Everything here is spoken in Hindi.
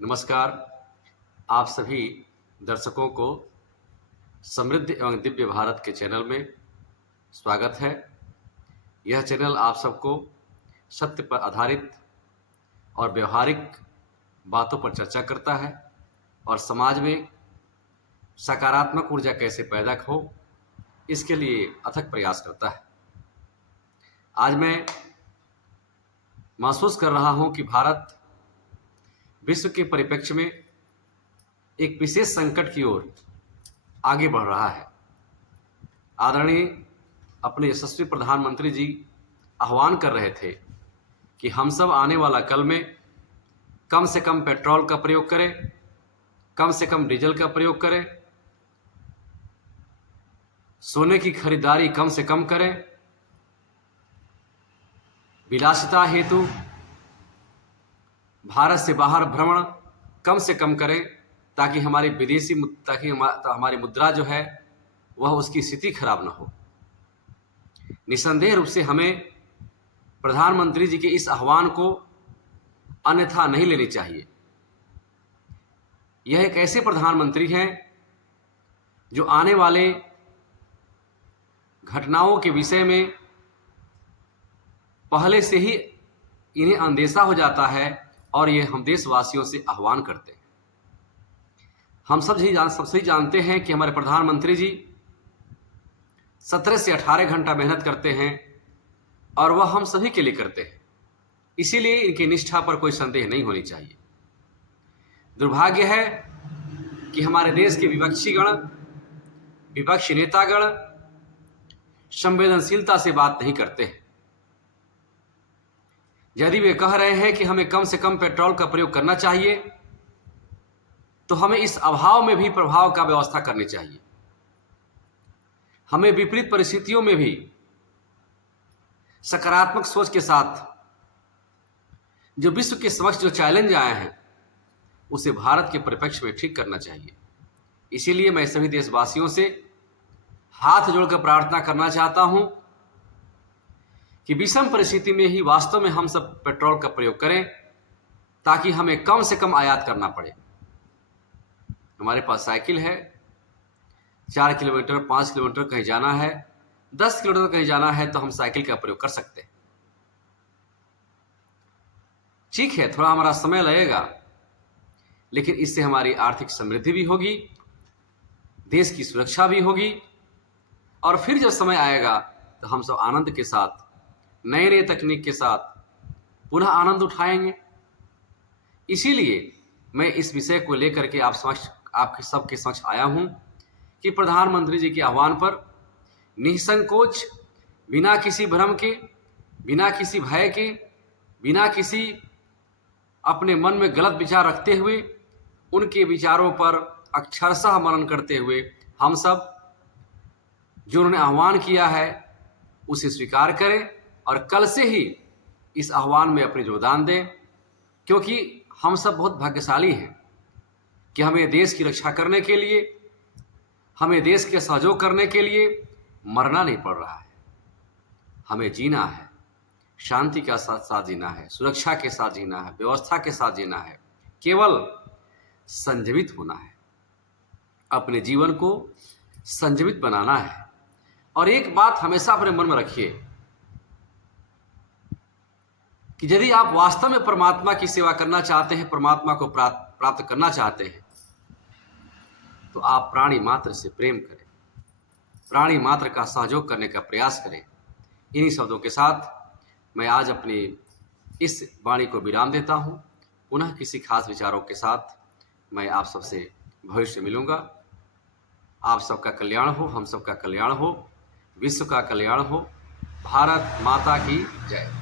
नमस्कार। आप सभी दर्शकों को समृद्ध एवं दिव्य भारत के चैनल में स्वागत है। यह चैनल आप सबको सत्य पर आधारित और व्यवहारिक बातों पर चर्चा करता है और समाज में सकारात्मक ऊर्जा कैसे पैदा हो, इसके लिए अथक प्रयास करता है। आज मैं महसूस कर रहा हूं कि भारत विश्व के परिप्रेक्ष्य में एक विशेष संकट की ओर आगे बढ़ रहा है। आदरणीय अपने यशस्वी प्रधानमंत्री जी आह्वान कर रहे थे कि हम सब आने वाला कल में कम से कम पेट्रोल का प्रयोग करें, कम से कम डीजल का प्रयोग करें, सोने की खरीदारी कम से कम करें, विलासिता हेतु भारत से बाहर भ्रमण कम से कम करें ताकि हमारी मुद्रा जो है वह उसकी स्थिति खराब ना हो। निसंदेह रूप से हमें प्रधानमंत्री जी के इस आह्वान को अन्यथा नहीं लेनी चाहिए। यह एक ऐसे प्रधानमंत्री हैं जो आने वाले घटनाओं के विषय में पहले से ही इन्हें अंदेशा हो जाता है और ये हम देशवासियों से आह्वान करते हैं। हम सबसे जानते हैं कि हमारे प्रधानमंत्री जी 17 से 18 घंटा मेहनत करते हैं और वह हम सभी के लिए करते हैं, इसीलिए इनकी निष्ठा पर कोई संदेह नहीं होनी चाहिए। दुर्भाग्य है कि हमारे देश के विपक्षी नेतागण संवेदनशीलता से बात नहीं करते हैं। यदि वे कह रहे हैं कि हमें कम से कम पेट्रोल का प्रयोग करना चाहिए, तो हमें इस अभाव में भी प्रभाव का व्यवस्था करनी चाहिए। हमें विपरीत परिस्थितियों में भी सकारात्मक सोच के साथ जो विश्व के समक्ष जो चैलेंज आए हैं उसे भारत के परिप्रेक्ष्य में ठीक करना चाहिए। इसीलिए मैं सभी देशवासियों से हाथ जोड़कर प्रार्थना करना चाहता हूं कि विषम परिस्थिति में ही वास्तव में हम सब पेट्रोल का प्रयोग करें ताकि हमें कम से कम आयात करना पड़े। हमारे पास साइकिल है, 4 किलोमीटर 5 किलोमीटर कहीं जाना है, 10 किलोमीटर कहीं जाना है तो हम साइकिल का प्रयोग कर सकते हैं। ठीक है, थोड़ा हमारा समय लगेगा, लेकिन इससे हमारी आर्थिक समृद्धि भी होगी, देश की सुरक्षा भी होगी और फिर जब समय आएगा तो हम सब आनंद के साथ नए नए तकनीक के साथ पुनः आनंद उठाएंगे। इसीलिए मैं इस विषय को लेकर के आपके सबके समक्ष आया हूं कि प्रधानमंत्री जी के आह्वान पर निसंकोच, बिना किसी भ्रम के, बिना किसी भय के, बिना किसी अपने मन में गलत विचार रखते हुए उनके विचारों पर अक्षरशः मनन करते हुए हम सब जो उन्होंने आह्वान किया है उसे स्वीकार करें और कल से ही इस आह्वान में अपने योगदान दें, क्योंकि हम सब बहुत भाग्यशाली हैं कि हमें देश की रक्षा करने के लिए, हमें देश के सहयोग करने के लिए मरना नहीं पड़ रहा है। हमें जीना है, शांति के साथ साथ जीना है, सुरक्षा के साथ जीना है, व्यवस्था के साथ जीना है, केवल संजीवित होना है, अपने जीवन को संजीवित बनाना है। और एक बात हमेशा अपने मन में रखिए कि यदि आप वास्तव में परमात्मा की सेवा करना चाहते हैं, परमात्मा को प्राप्त करना चाहते हैं, तो आप प्राणी मात्र से प्रेम करें, प्राणी मात्र का सहयोग करने का प्रयास करें। इन्हीं शब्दों के साथ मैं आज अपनी इस वाणी को विराम देता हूं। पुनः किसी खास विचारों के साथ मैं आप सबसे भविष्य मिलूंगा। आप सबका कल्याण हो, हम सबका कल्याण हो, विश्व का कल्याण हो। भारत माता की जय।